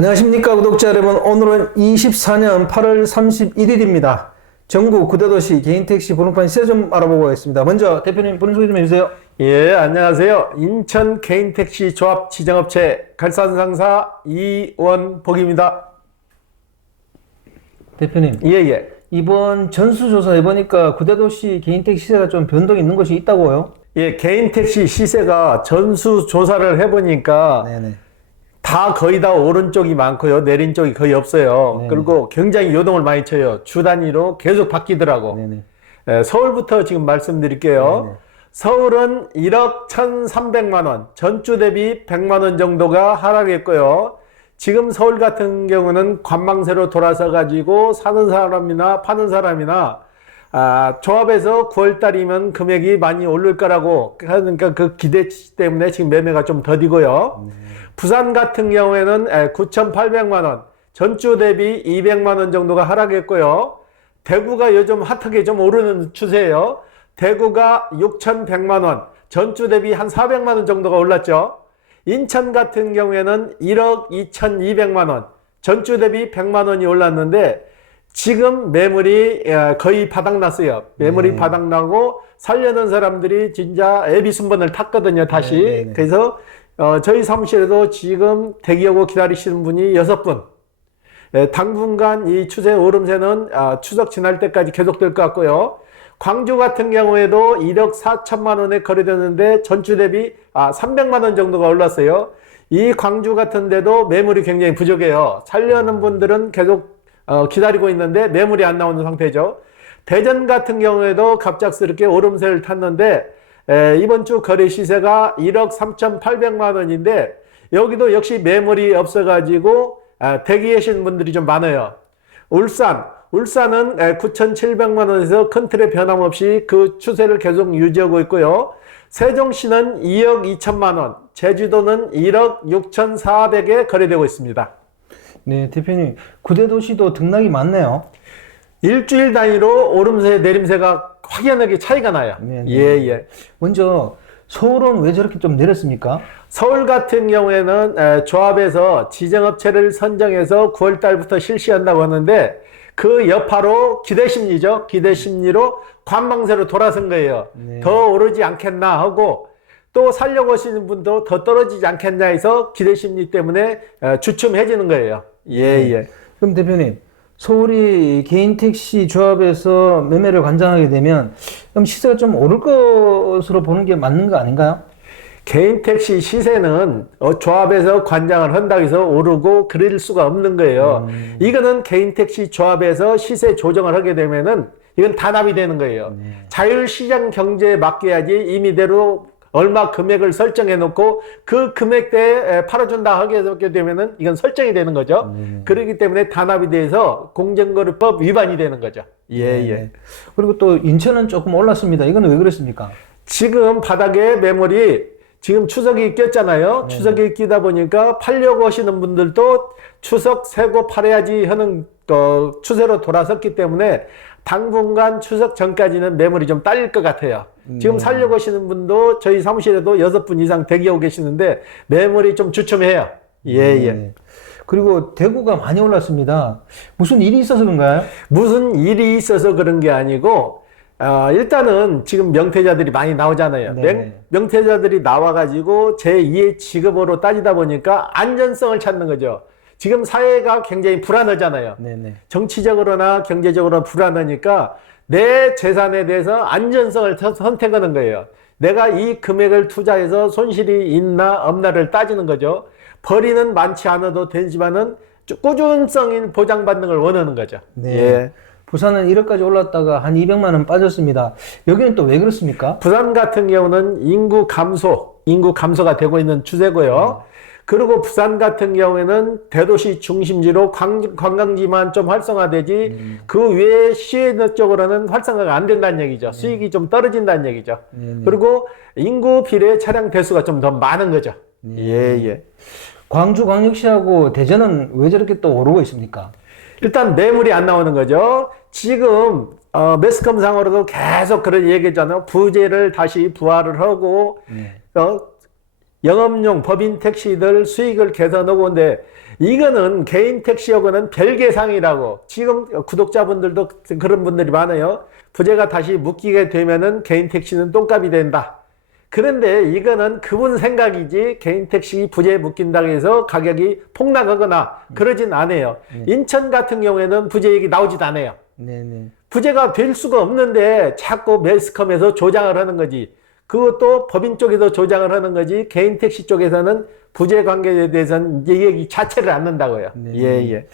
안녕하십니까 구독자 여러분. 오늘은 24년 8월 31일입니다. 전국 9대도시 개인택시 번호판 시세 좀 알아보고 가겠습니다. 먼저 대표님 본인 소개 좀 해주세요. 예, 안녕하세요. 인천 개인택시 조합 지정업체 갈산상사 이원복입니다. 대표님, 예. 이번 전수조사 해보니까 9대도시 개인택시 시세가 좀 변동이 있는 것이 있다고요? 예, 개인택시 시세가 전수조사를 해보니까 네네. 다 거의 다 오른쪽이 많고요. 내린 쪽이 거의 없어요. 네네. 그리고 굉장히 요동을 많이 쳐요. 주 단위로 계속 바뀌더라고. 네네. 예, 서울부터 지금 말씀드릴게요. 네네. 서울은 1억 1,300만 원, 전주 대비 100만 원 정도가 하락했고요. 지금 서울 같은 경우는 관망세로 돌아서 가지고 사는 사람이나 파는 사람이나 조합에서 9월달이면 금액이 많이 오를 거라고, 그러니까 그 기대 때문에 지금 매매가 좀 더디고요. 부산 같은 경우에는 9,800만 원, 전주 대비 200만 원 정도가 하락했고요. 대구가 요즘 핫하게 좀 오르는 추세예요. 대구가 6,100만 원, 전주 대비 한 400만 원 정도가 올랐죠. 인천 같은 경우에는 1억 2,200만 원, 전주 대비 100만 원이 올랐는데 지금 매물이 거의 바닥났어요. 매물이 바닥나고 살려는 사람들이 진짜 애비순번을 탔거든요, 다시. 네네네. 그래서 저희 사무실에도 지금 대기하고 기다리시는 분이 6분. 당분간 이 추세 오름세는 추석 지날 때까지 계속될 것 같고요. 광주 같은 경우에도 1억 4천만 원에 거래되는데 전주 대비 300만 원 정도가 올랐어요. 이 광주 같은 데도 매물이 굉장히 부족해요. 살려는 분들은 계속 기다리고 있는데 매물이 안 나오는 상태죠. 대전 같은 경우에도 갑작스럽게 오름세를 탔는데 이번 주 거래 시세가 1억 3,800만 원인데 여기도 역시 매물이 없어가지고 대기해 계신 분들이 좀 많아요. 울산은 9,700만 원에서 큰 틀의 변함없이 그 추세를 계속 유지하고 있고요. 세종시는 2억 2천만 원, 제주도는 1억 6,400에 거래되고 있습니다. 네, 대표님 9대도시도 등락이 많네요. 일주일 단위로 오름세, 내림세가 확연하게 차이가 나요. 네네. 예. 먼저 서울은 왜 저렇게 좀 내렸습니까? 서울 같은 경우에는 조합에서 지정업체를 선정해서 9월 달부터 실시한다고 하는데 그 여파로 기대심리죠. 기대심리로 관망세로 돌아선 거예요. 네. 더 오르지 않겠나 하고 또 살려고 하시는 분도 더 떨어지지 않겠나 해서 기대심리 때문에 주춤해지는 거예요. 예. 그럼 대표님, 서울이 개인택시 조합에서 매매를 관장하게 되면 그럼 시세가 좀 오를 것으로 보는 게 맞는 거 아닌가요? 개인택시 시세는 조합에서 관장을 한다고 해서 오르고 그럴 수가 없는 거예요. 이거는 개인택시 조합에서 시세 조정을 하게 되면은 이건 단합이 되는 거예요. 자율시장 경제에 맡겨야지 임의대로 얼마 금액을 설정해 놓고 그 금액대에 팔아준다 하게 되면은 이건 설정이 되는 거죠. 그렇기 때문에 단합이 돼서 공정거래법 위반이 되는 거죠. 예. 그리고 또 인천은 조금 올랐습니다. 이건 왜 그렇습니까? 지금 바닥에 매물이 지금 추석이 꼈잖아요. 추석이 끼다 보니까 팔려고 하시는 분들도 추석 세고 팔아야지 하는 추세로 돌아섰기 때문에 당분간 추석 전까지는 매물이 좀 딸릴 것 같아요. 지금 살려고 하시는 분도 저희 사무실에도 6분 이상 대기하고 계시는데 매물이 좀 주춤해요. 예. 그리고 대구가 많이 올랐습니다. 무슨 일이 있어서 그런가요? 무슨 일이 있어서 그런 게 아니고 일단은 지금 명퇴자들이 많이 나오잖아요. 명퇴자들이 나와가지고 제2의 직업으로 따지다 보니까 안전성을 찾는 거죠. 지금 사회가 굉장히 불안하잖아요. 정치적으로나 경제적으로 불안하니까 내 재산에 대해서 안전성을 선택하는 거예요. 내가 이 금액을 투자해서 손실이 있나 없나를 따지는 거죠. 벌이는 많지 않아도 되지만은 꾸준성인 보장받는 걸 원하는 거죠. 예. 부산은 1억까지 올랐다가 한 200만 원 빠졌습니다. 여기는 또 왜 그렇습니까? 부산 같은 경우는 인구 감소가 되고 있는 추세고요. 그리고 부산 같은 경우에는 대도시 중심지로 관광지만 좀 활성화되지 그 외에 시외 쪽으로는 활성화가 안 된다는 얘기죠. 수익이 좀 떨어진다는 얘기죠. 그리고 인구 비례 차량 대수가 좀 더 많은 거죠. 예. 광주광역시하고 대전은 왜 저렇게 또 오르고 있습니까? 일단 매물이 안 나오는 거죠. 지금 매스컴상으로도 계속 그런 얘기잖아요. 부재를 다시 부활을 하고 영업용 법인 택시들 수익을 개선하고 온데 이거는 개인 택시하고는 별개상이라고. 지금 구독자분들도 그런 분들이 많아요. 부재가 다시 묶이게 되면은 개인 택시는 똥값이 된다. 그런데 이거는 그분 생각이지 개인 택시 부재에 묶인다고 해서 가격이 폭락하거나 그러진 않아요. 인천 같은 경우에는 부재액이 나오지도 않아요. 네네. 부재가 될 수가 없는데 자꾸 매스컴에서 조장을 하는 거지. 그것도 법인 쪽에서 조장을 하는 거지 개인 택시 쪽에서는 부재 관계에 대해서는 얘기 자체를 않는다고요. 네. 예.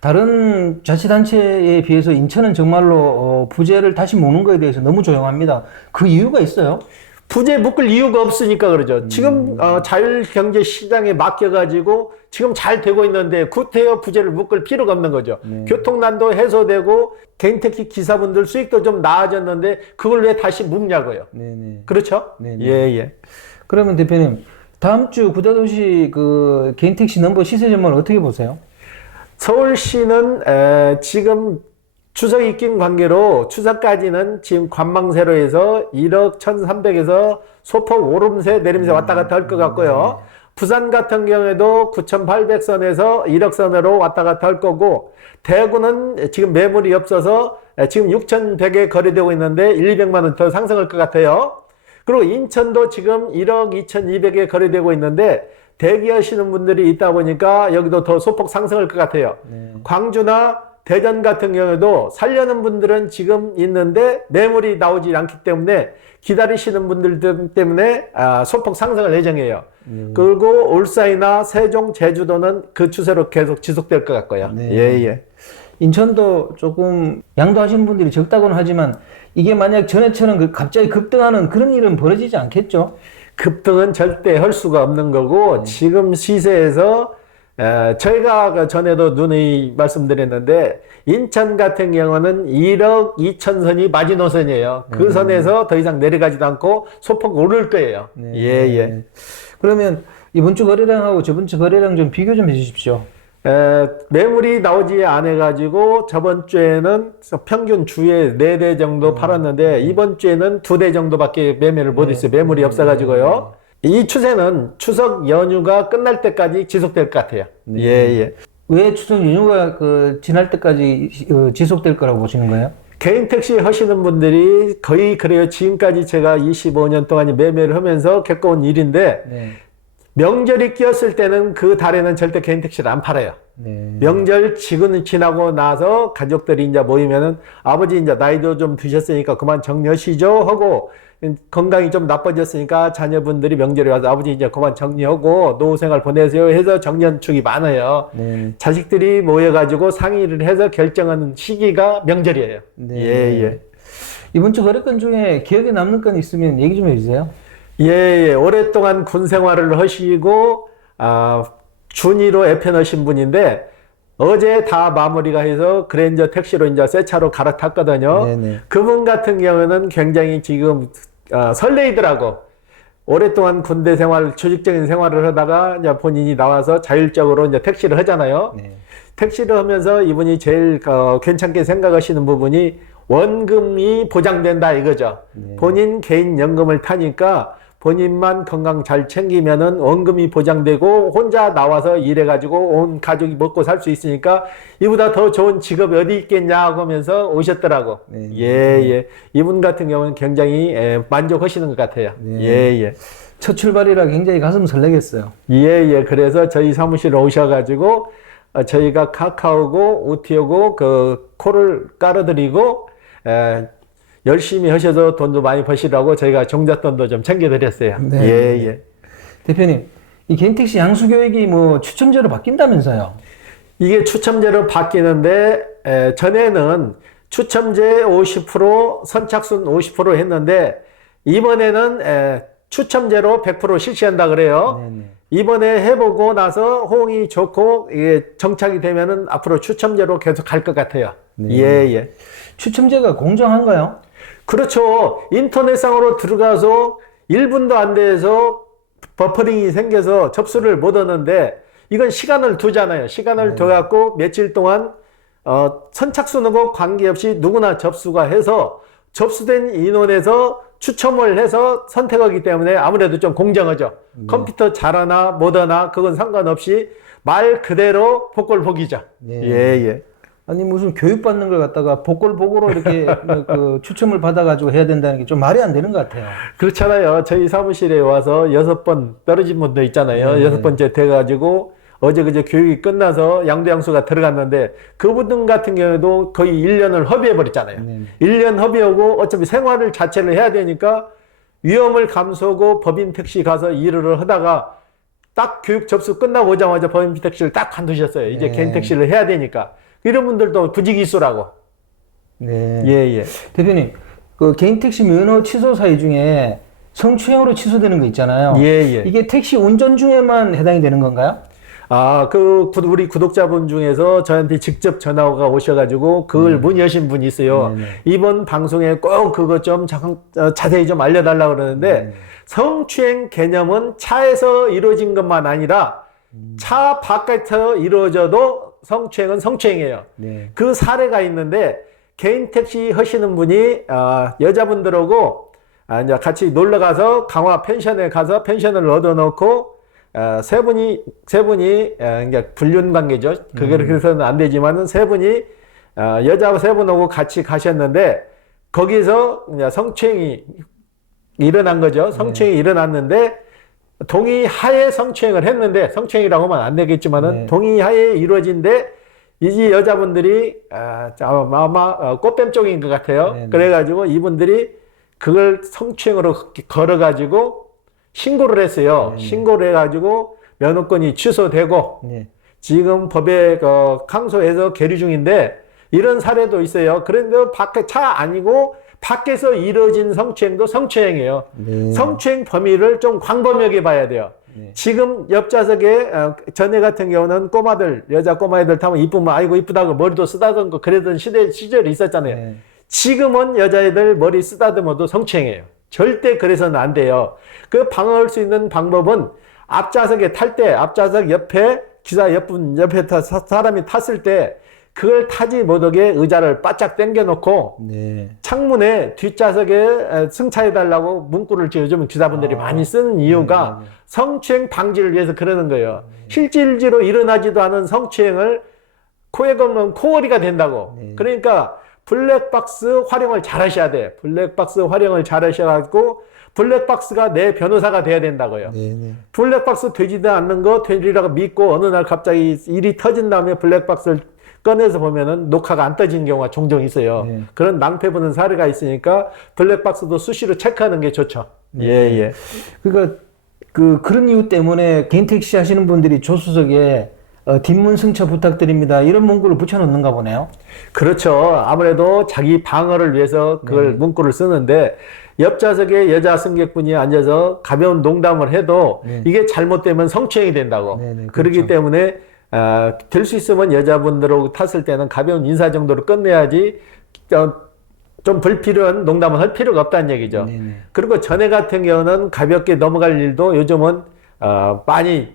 다른 자치단체에 비해서 인천은 정말로 부재를 다시 모는 거에 대해서 너무 조용합니다. 그 이유가 있어요? 부재 묶을 이유가 없으니까 그러죠. 지금 자율경제 시장에 맡겨가지고 지금 잘 되고 있는데 구태여 부재를 묶을 필요가 없는 거죠. 교통난도 해소되고 개인 택시 기사분들 수익도 좀 나아졌는데 그걸 왜 다시 묶냐고요. 네네. 그렇죠? 네네. 예. 그러면 대표님, 다음 주 구다도시 그 개인 택시 넘버 시세 전망을 어떻게 보세요? 서울시는 지금 추석이 낀 관계로 추석까지는 지금 관망세로 해서 1억 1,300에서 소폭 오름세 내림세 왔다 갔다 할 것 같고요. 부산 같은 경우에도 9,800선에서 1억선으로 왔다 갔다 할 거고, 대구는 지금 매물이 없어서 지금 6,100에 거래되고 있는데 200만 원 더 상승할 것 같아요. 그리고 인천도 지금 1억 2,200에 거래되고 있는데 대기하시는 분들이 있다 보니까 여기도 더 소폭 상승할 것 같아요. 광주나 대전 같은 경우에도 살려는 분들은 지금 있는데 매물이 나오지 않기 때문에 기다리시는 분들 때문에 소폭 상승을 예정해요. 그리고 울산이나 세종, 제주도는 그 추세로 계속 지속될 것 같고요. 예. 인천도 조금 양도하시는 분들이 적다고는 하지만 이게 만약 전에처럼 갑자기 급등하는 그런 일은 벌어지지 않겠죠? 급등은 절대 할 수가 없는 거고 지금 시세에서 저희가 전에도 누누이 말씀드렸는데 인천 같은 경우는 1억 2천선이 마지노선이에요. 그 선에서 더 이상 내려가지도 않고 소폭 오를 거예요. 예. 그러면 이번 주 거래량하고 저번 주 거래량 좀 비교 좀 해주십시오. 매물이 나오지 않아가지고 저번 주에는 평균 주에 4대 정도 팔았는데 이번 주에는 2대 정도밖에 매매를 못 했어요. 매물이 없어가지고요. 이 추세는 추석 연휴가 끝날 때까지 지속될 것 같아요. 예. 왜 추석 연휴가 지날 때까지 지속될 거라고 보시는 거예요? 개인 택시 하시는 분들이 거의 그래요. 지금까지 제가 25년 동안 매매를 하면서 겪어온 일인데 명절이 끼었을 때는 그 달에는 절대 개인 택시를 안 팔아요. 명절 지나고 나서 가족들이 이제 모이면은 아버지 이제 나이도 좀 드셨으니까 그만 정리하시죠 하고 건강이 좀 나빠졌으니까 자녀분들이 명절에 와서 아버지 이제 그만 정리하고 노후생활 보내세요 해서 정년축이 많아요. 자식들이 모여가지고 상의를 해서 결정하는 시기가 명절이에요. 예. 이번 주 거래건 중에 기억에 남는 건 있으면 얘기 좀 해주세요. 예. 오랫동안 군 생활을 하시고 준위로 애편하신 분인데 어제 다 마무리가 해서 그랜저 택시로 이제 새 차로 갈아탔거든요. 그분 같은 경우는 굉장히 지금 설레이더라고. 오랫동안 군대 생활, 조직적인 생활을 하다가 이제 본인이 나와서 자율적으로 이제 택시를 하잖아요. 택시를 하면서 이분이 제일 괜찮게 생각하시는 부분이 원금이 보장된다 이거죠. 본인 개인 연금을 타니까 본인만 건강 잘 챙기면은 원금이 보장되고 혼자 나와서 일해가지고 온 가족이 먹고 살 수 있으니까 이보다 더 좋은 직업이 어디 있겠냐 하면서 오셨더라고. 예. 이분 같은 경우는 굉장히 만족하시는 것 같아요. 예. 첫 출발이라 굉장히 가슴 설레겠어요. 예. 그래서 저희 사무실에 오셔가지고 저희가 카카오고 우티오고 그 콜을 깔아드리고 열심히 하셔서 돈도 많이 버시라고 저희가 종잣돈도 좀 챙겨드렸어요. 예. 대표님, 이 개인택시 양수교육이 뭐 추첨제로 바뀐다면서요? 이게 추첨제로 바뀌는데 전에는 추첨제 50%, 선착순 50% 했는데 이번에는 추첨제로 100% 실시한다 그래요. 이번에 해보고 나서 호응이 좋고 이게 정착이 되면은 앞으로 추첨제로 계속 갈 것 같아요. 예. 추첨제가 공정한가요? 그렇죠. 인터넷상으로 들어가서 1분도 안 돼서 버퍼링이 생겨서 접수를 못 하는데 이건 시간을 두잖아요. 시간을 둬갖고 며칠 동안 선착순하고 관계없이 누구나 접수가 해서 접수된 인원에서 추첨을 해서 선택하기 때문에 아무래도 좀 공정하죠. 컴퓨터 잘하나 못하나 그건 상관없이 말 그대로 복골복이죠. 네. 예, 예. 아니 무슨 교육받는 걸 갖다가 복골복으로 이렇게 그 추첨을 받아가지고 해야 된다는 게 좀 말이 안 되는 것 같아요. 그렇잖아요. 저희 사무실에 와서 6번 떨어진 분도 있잖아요. 네. 6번째 돼가지고 어제 그제 교육이 끝나서 양도양수가 들어갔는데 그분 같은 경우도 거의 1년을 허비해버렸잖아요. 네. 1년 허비하고 어차피 생활을 자체를 해야 되니까 위험을 감수하고 법인 택시 가서 일을 하다가 딱 교육 접수 끝나고 오자마자 법인 택시를 딱 관두셨어요. 이제 네. 개인 택시를 해야 되니까. 이런 분들도 부지기수라고. 네. 예, 예. 대표님, 그 개인 택시 면허 취소 사유 중에 성추행으로 취소되는 거 있잖아요. 예, 예. 이게 택시 운전 중에만 해당이 되는 건가요? 아, 우리 구독자분 중에서 저한테 직접 전화가 오셔가지고 그걸 문의하신 분이 있어요. 네네. 이번 방송에 꼭 그거 좀 자세히 좀 알려달라고 그러는데 네네. 성추행 개념은 차에서 이루어진 것만 아니라 차 바깥에서 이루어져도 성추행은 성추행이에요. 네. 그 사례가 있는데 개인 택시 하시는 분이 여자분들하고 이제 같이 놀러 가서 강화 펜션에 가서 펜션을 얻어놓고 세 분이 이제 불륜 관계죠. 그게 그래서는 안 되지만은 세 분이 여자 세 분하고 같이 가셨는데 거기서 이제 성추행이 일어난 거죠. 성추행이 일어났는데 동의하에 성추행을 했는데 성추행이라고 하면 안 되겠지만은 네. 동의하에 이루어진데 이 여자분들이 아마 꽃뱀 쪽인 것 같아요. 네네. 그래가지고 이분들이 그걸 성추행으로 걸어가지고 신고를 했어요. 네네. 신고를 해가지고 면허권이 취소되고 네. 지금 법에 항소해서 계류 중인데 이런 사례도 있어요. 그런데 밖에 차 아니고 밖에서 이루어진 성추행도 성추행이에요. 네. 성추행 범위를 좀 광범위하게 봐야 돼요. 네. 지금 옆좌석에 전에 같은 경우는 꼬마들, 여자 꼬마애들 타면 이쁘면 아이고 이쁘다고 머리도 쓰다듬고 그러던 시절이 있었잖아요. 네. 지금은 여자애들 머리 쓰다듬어도 성추행이에요. 절대 그래서는 안 돼요. 그 방어할 수 있는 방법은 앞좌석에 탈 때 앞좌석 옆에 기사 옆에 사람이 탔을 때 그걸 타지 못하게 의자를 바짝 당겨놓고 네. 창문에 뒷좌석에 승차해달라고 문구를 요즘 기사분들이 많이 쓰는 이유가 네. 성추행 방지를 위해서 그러는 거예요. 실질적으로 일어나지도 않은 성추행을 코에 걸면 코걸이가 된다고. 네. 그러니까 블랙박스 활용을 잘 하셔야 돼. 블랙박스 활용을 잘 하셔가지고 블랙박스가 내 변호사가 돼야 된다고요. 네. 네. 블랙박스 되지도 않는 거 되리라고 믿고 어느 날 갑자기 일이 터진 다음에 블랙박스를 꺼내서 보면은 녹화가 안 떠지는 경우가 종종 있어요. 네. 그런 낭패 보는 사례가 있으니까 블랙박스도 수시로 체크하는 게 좋죠. 네. 예, 예. 그러니까 그런 이유 때문에 개인 택시 하시는 분들이 조수석에 뒷문 승차 부탁드립니다. 이런 문구를 붙여놓는가 보네요. 그렇죠. 아무래도 자기 방어를 위해서 그걸 문구를 쓰는데 옆좌석에 여자 승객분이 앉아서 가벼운 농담을 해도 이게 잘못되면 성추행이 된다고. 네, 네, 그렇기 그렇죠. 때문에 될 수 있으면 여자분들하고 탔을 때는 가벼운 인사 정도로 끝내야지 좀 불필요한 농담은 할 필요가 없다는 얘기죠. 네, 네. 그리고 전에 같은 경우는 가볍게 넘어갈 일도 요즘은 많이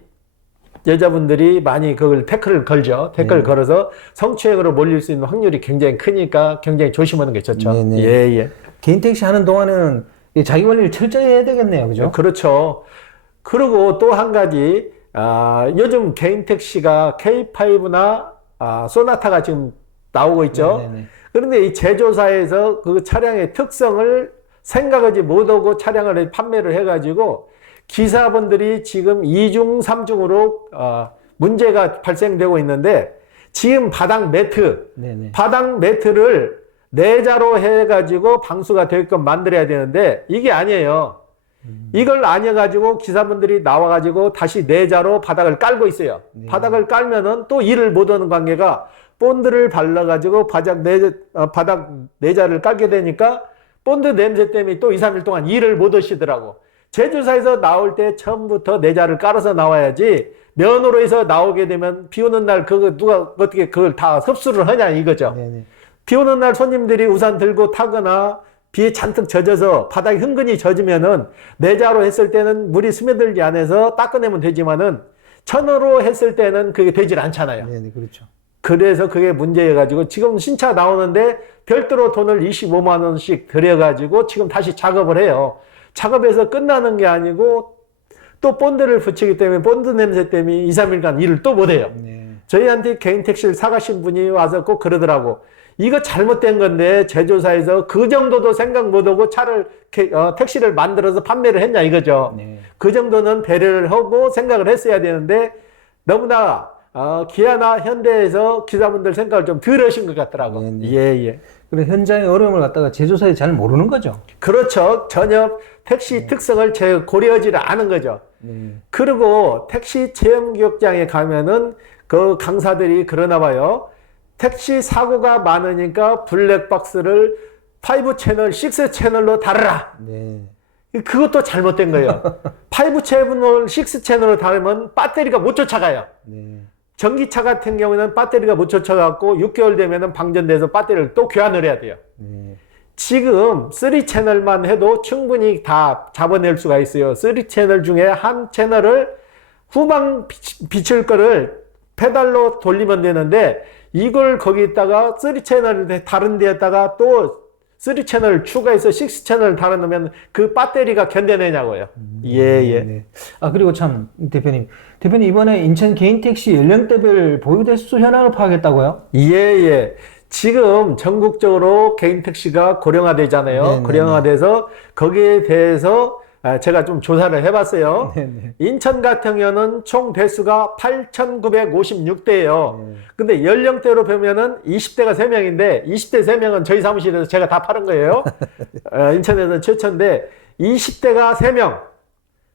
여자분들이 많이 그걸 태클을 걸죠. 태클을 걸어서 성추행으로 몰릴 수 있는 확률이 굉장히 크니까 굉장히 조심하는 게 좋죠. 네, 네. 예, 예. 개인 택시 하는 동안에는 이 자기 관리를 철저히 해야 되겠네요. 그죠? 그렇죠. 그리고 또 한 가지, 요즘 개인 택시가 K5나 소나타가 지금 나오고 있죠. 네, 네, 네. 그런데 이 제조사에서 그 차량의 특성을 생각하지 못하고 차량을 판매를 해가지고 기사분들이 지금 2중, 3중으로 문제가 발생되고 있는데 지금 바닥 매트, 네네. 바닥 매트를 내자로 해가지고 방수가 되게끔 만들어야 되는데 이게 아니에요. 이걸 아니어가지고 기사분들이 나와가지고 다시 내자로 바닥을 깔고 있어요. 바닥을 깔면은 또 일을 못하는 관계가 본드를 발라가지고 바닥 내자를 깔게 되니까 본드 냄새 때문에 또 2, 3일 동안 일을 못 하시더라고. 제조사에서 나올 때 처음부터 내자를 깔아서 나와야지 면허로 해서 나오게 되면 비 오는 날 그거 누가 어떻게 그걸 다 흡수를 하냐 이거죠. 네네. 비 오는 날 손님들이 우산 들고 타거나 비에 잔뜩 젖어서 바닥이 흥건히 젖으면은 내자로 했을 때는 물이 스며들지 않아서 닦아내면 되지만은 천으로 했을 때는 그게 되질 않잖아요. 네네, 그렇죠. 그래서 그게 문제여가지고 지금 신차 나오는데 별도로 돈을 25만 원씩 들여가지고 지금 다시 작업을 해요. 작업해서 끝나는 게 아니고 또 본드를 붙이기 때문에 본드 냄새 때문에 2, 3일간 일을 또 못해요. 네. 저희한테 개인 택시를 사가신 분이 와서 꼭 그러더라고. 이거 잘못된 건데 제조사에서 그 정도도 생각 못하고 차를 택시를 만들어서 판매를 했냐 이거죠. 네. 그 정도는 배려를 하고 생각을 했어야 되는데 너무나 기아나 현대에서 기사분들 생각을 좀 덜 하신 것 같더라고. 네, 네. 예. 그래 현장의 어려움을 갖다가 제조사에 잘 모르는 거죠. 그렇죠. 전혀 택시 특성을 고려하지를 않은 거죠. 그리고 택시 체험교육장에 가면은 그 강사들이 그러나 봐요. 택시 사고가 많으니까 블랙박스를 5 채널, 6 채널로 다르라. 네. 그것도 잘못된 거예요. 5 채널, 6 채널로 다르면 배터리가 못 쫓아가요. 네. 전기차 같은 경우에는 배터리가 못 쫓아가고 6개월 되면은 방전돼서 배터리를 또 교환을 해야 돼요. 네. 지금 3 채널만 해도 충분히 다 잡아낼 수가 있어요. 3 채널 중에 한 채널을 후방 비칠 거를 페달로 돌리면 되는데 이걸 거기다가 3 채널을 다른 데에다가 또 3 채널을 추가해서 6 채널을 달아놓으면 그 배터리가 견뎌내냐고요. 예. 네. 아 그리고 참 대표님 이번에 인천 개인 택시 연령대별 보유 대수 현황을 파악했다고요? 예. 지금 전국적으로 개인 택시가 고령화되잖아요. 네네네. 고령화돼서 거기에 대해서 제가 좀 조사를 해봤어요. 네네. 인천 같은 경우는 총 대수가 8,956대예요. 근데 연령대로 보면은 20대가 3명인데 20대 3명은 저희 사무실에서 제가 다 파는 거예요. 인천에서 최초인데 20대가 3명,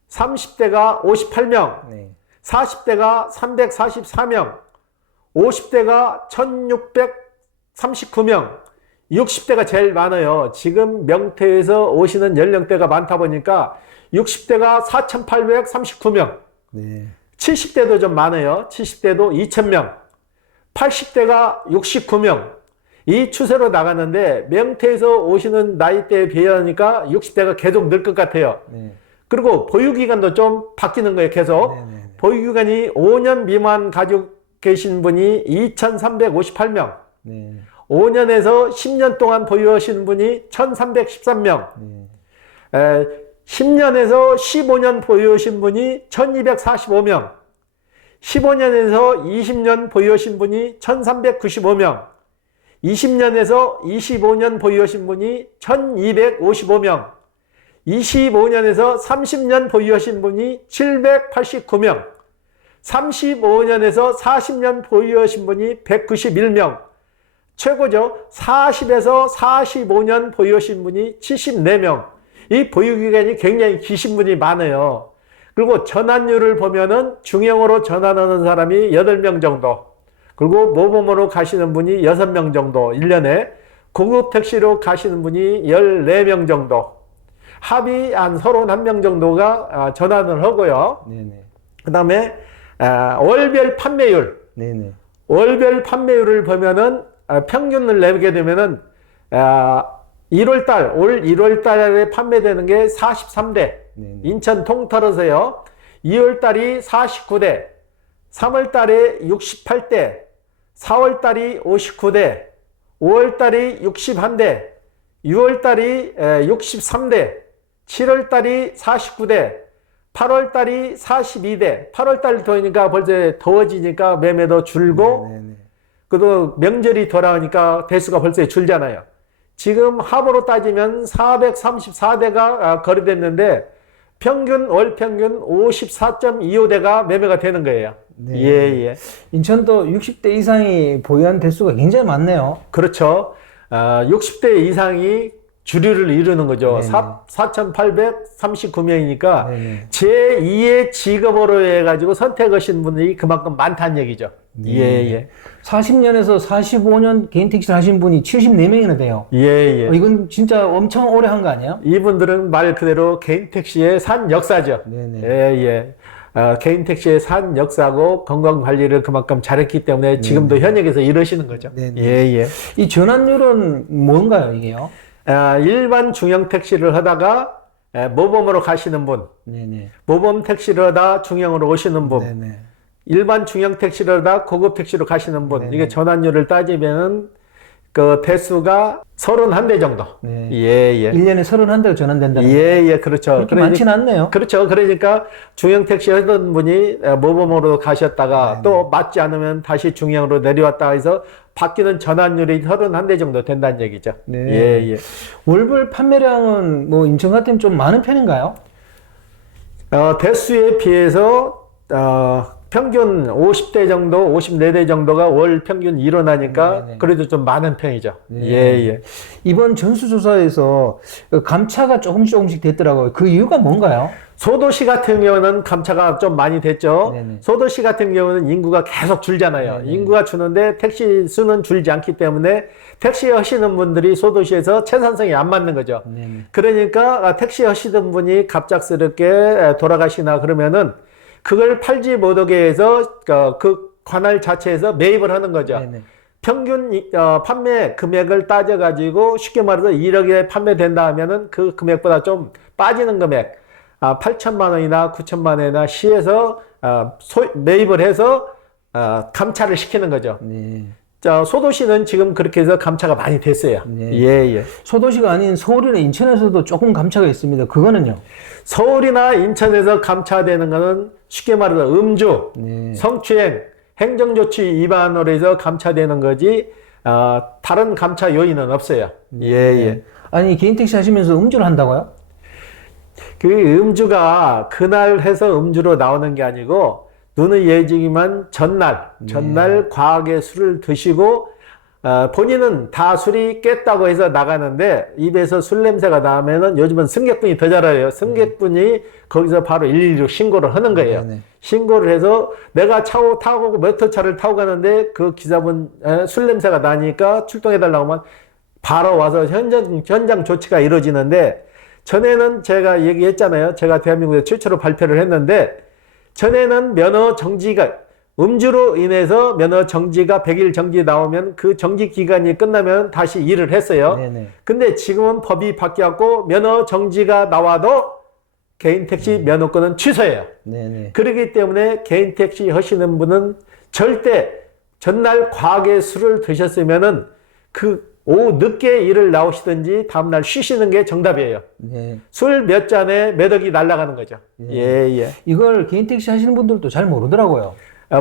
30대가 58명, 네. 40대가 344명, 50대가 1639명, 60대가 제일 많아요. 지금 명태에서 오시는 연령대가 많다 보니까 60대가 4,839명, 네. 70대도 좀 많아요. 70대도 2,000명, 80대가 69명. 이 추세로 나가는데 명태에서 오시는 나이대에 비하니까 60대가 계속 늘 것 같아요. 네. 그리고 보유기간도 좀 바뀌는 거예요. 계속. 네네. 보유기간이 5년 미만 가지고 계신 분이 2,358명. 네. 5년에서 10년 동안 보유하신 분이 1,313명. 10년에서 15년 보유하신 분이 1,245명. 15년에서 20년 보유하신 분이 1,395명. 20년에서 25년 보유하신 분이 1,255명. 25년에서 30년 보유하신 분이 789명. 35년에서 40년 보유하신 분이 191명. 최고죠. 40에서 45년 보유하신 분이 74명. 이 보유기간이 굉장히 기신 분이 많아요. 그리고 전환율을 보면은 중형으로 전환하는 사람이 8명 정도. 그리고 모범으로 가시는 분이 6명 정도. 1년에. 고급 택시로 가시는 분이 14명 정도. 합이 한 31명 정도가 전환을 하고요. 네네. 그 다음에 월별 판매율. 네네. 월별 판매율을 보면은 평균을 내게 되면은 1월달 올 1월달에 판매되는 게 43대. 네네. 인천 통틀어서요. 2월달이 49대, 3월달에 68대, 4월달이 59대, 5월달이 61대, 6월달이 63대, 7월달이 49대, 8월달이 42대. 8월달 더우니까 벌써 더워지니까 매매도 줄고. 네네. 그래도 명절이 돌아오니까 대수가 벌써 줄잖아요. 지금 합으로 따지면 434대가 거래됐는데 월 평균 54.25대가 매매가 되는 거예요. 네. 예. 인천도 60대 이상이 보유한 대수가 굉장히 많네요. 그렇죠. 60대 이상이 주류를 이루는 거죠. 네네. 4,839명이니까 네네. 제2의 직업으로 해가지고 선택하신 분이 그만큼 많다는 얘기죠. 네. 예. 40년에서 45년 개인 택시를 하신 분이 74명이나 돼요. 예. 이건 진짜 엄청 오래 한 거 아니에요? 이분들은 말 그대로 개인 택시의 산 역사죠. 네네. 예. 개인 택시의 산 역사고 건강 관리를 그만큼 잘했기 때문에 지금도 현역에서 이러시는 거죠. 네네. 예. 이 전환율은 뭔가요, 이게요? 일반 중형 택시를 하다가 모범으로 가시는 분, 네네. 모범 택시를 하다 중형으로 오시는 분, 네네. 일반 중형 택시로다 고급 택시로 가시는 분, 이게 전환율을 따지면은 그 대수가 31대 정도. 네. 예, 예. 1년에 31대가 전환된다는 거예요. 예, 예, 그렇죠. 그렇게 많지는 않네요. 그렇죠. 그러니까 중형 택시 하던 분이 모범으로 가셨다가 또 맞지 않으면 다시 중형으로 내려왔다 해서 바뀌는 전환율이 31대 정도 된다는 얘기죠. 네. 예, 예. 월별 판매량은 뭐 인천 같으면 좀 많은 편인가요? 대수에 비해서 평균 50대 정도, 54대 정도가 월 평균 일어나니까 그래도 좀 많은 편이죠. 예, 예. 이번 전수조사에서 감차가 조금씩 됐더라고요. 그 이유가 뭔가요? 소도시 같은 경우는 감차가 좀 많이 됐죠. 네네. 소도시 같은 경우는 인구가 계속 줄잖아요. 인구가 주는데 택시 수는 줄지 않기 때문에 택시 하시는 분들이 소도시에서 채산성이 안 맞는 거죠. 네네. 그러니까 택시 하시던 분이 갑작스럽게 돌아가시나 그러면은 그걸 팔지 못하게 해서 그 관할 자체에서 매입을 하는 거죠. 네네. 평균 판매 금액을 따져가지고 쉽게 말해서 1억에 판매된다 하면은 그 금액보다 좀 빠지는 금액 8천만 원이나 9천만 원이나 시에서 매입을 해서 감차를 시키는 거죠. 네. 자, 소도시는 지금 그렇게 해서 감차가 많이 됐어요. 네. 예, 예. 소도시가 아닌 서울이나 인천에서도 조금 감차가 있습니다. 그거는요? 서울이나 인천에서 감차되는 거는 쉽게 말해서 음주, 성추행, 행정조치 위반으로 해서 감차되는 거지 다른 감차 요인은 없어요. 예, 예. 아니 개인 택시 하시면서 음주를 한다고요? 그 음주가 그날 해서 음주로 나오는 게 아니고 눈의 예지기만 전날 과하게 술을 드시고 본인은 다 술이 깼다고 해서 나가는데 입에서 술 냄새가 나면은 요즘은 승객분이 더 잘 알아요. 승객분이 거기서 바로 112로 신고를 하는 거예요. 네네. 신고를 해서 내가 타고 모터차를 타고 가는데 그 기사분 술 냄새가 나니까 출동해달라고 하면 바로 와서 현장 조치가 이루어지는데 전에는 제가 얘기했잖아요. 제가 대한민국에 최초로 발표를 했는데 전에는 면허 정지가 음주로 인해서 면허 정지가 100일 정지 나오면 그 정지 기간이 끝나면 다시 일을 했어요. 네네. 근데 지금은 법이 바뀌었고 면허 정지가 나와도 개인 택시 면허권은 취소해요. 네네. 그렇기 때문에 개인 택시 하시는 분은 절대 전날 과하게 술을 드셨으면은 그 오후 늦게 일을 나오시든지 다음날 쉬시는 게 정답이에요. 네. 술 몇 잔에 몇 억이 날아가는 거죠. 예, 예. 이걸 개인 택시 하시는 분들도 잘 모르더라고요.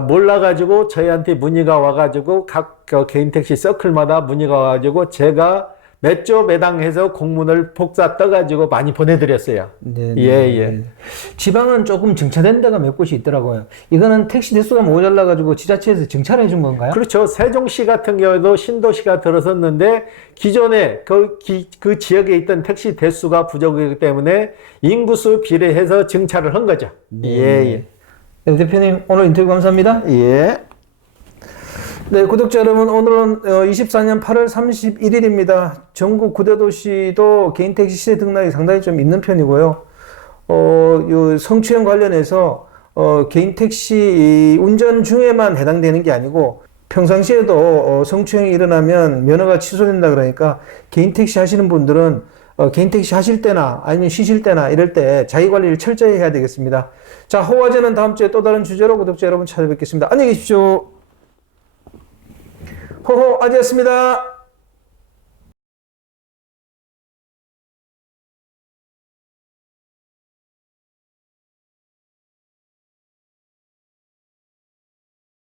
몰라가지고 저희한테 문의가 와가지고 각 개인 택시 서클마다 문의가 와가지고 제가 몇 조 매당해서 공문을 복사 떠가지고 많이 보내드렸어요. 네. 예, 예. 지방은 조금 정차된 데가 몇 곳이 있더라고요. 이거는 택시 대수가 모자라가지고 지자체에서 정차를 해준 건가요? 그렇죠. 세종시 같은 경우에도 신도시가 들어섰는데 기존에 그 지역에 있던 택시 대수가 부족이기 때문에 인구수 비례해서 정차를 한 거죠. 예, 예. 네, 대표님 오늘 인터뷰 감사합니다. 예. 네, 구독자 여러분, 오늘은 24년 8월 31일입니다. 전국 9대 도시도 개인 택시 시세 등락이 상당히 좀 있는 편이고요. 요 성추행 관련해서 개인 택시 운전 중에만 해당되는 게 아니고 평상시에도 성추행이 일어나면 면허가 취소된다 그러니까 개인 택시 하시는 분들은 개인 택시 하실 때나 아니면 쉬실 때나 이럴 때 자기 관리를 철저히 해야 되겠습니다. 자, 호화제는 다음 주에 또 다른 주제로 구독자 여러분 찾아뵙겠습니다. 안녕히 계십시오. 호호 아지였습니다.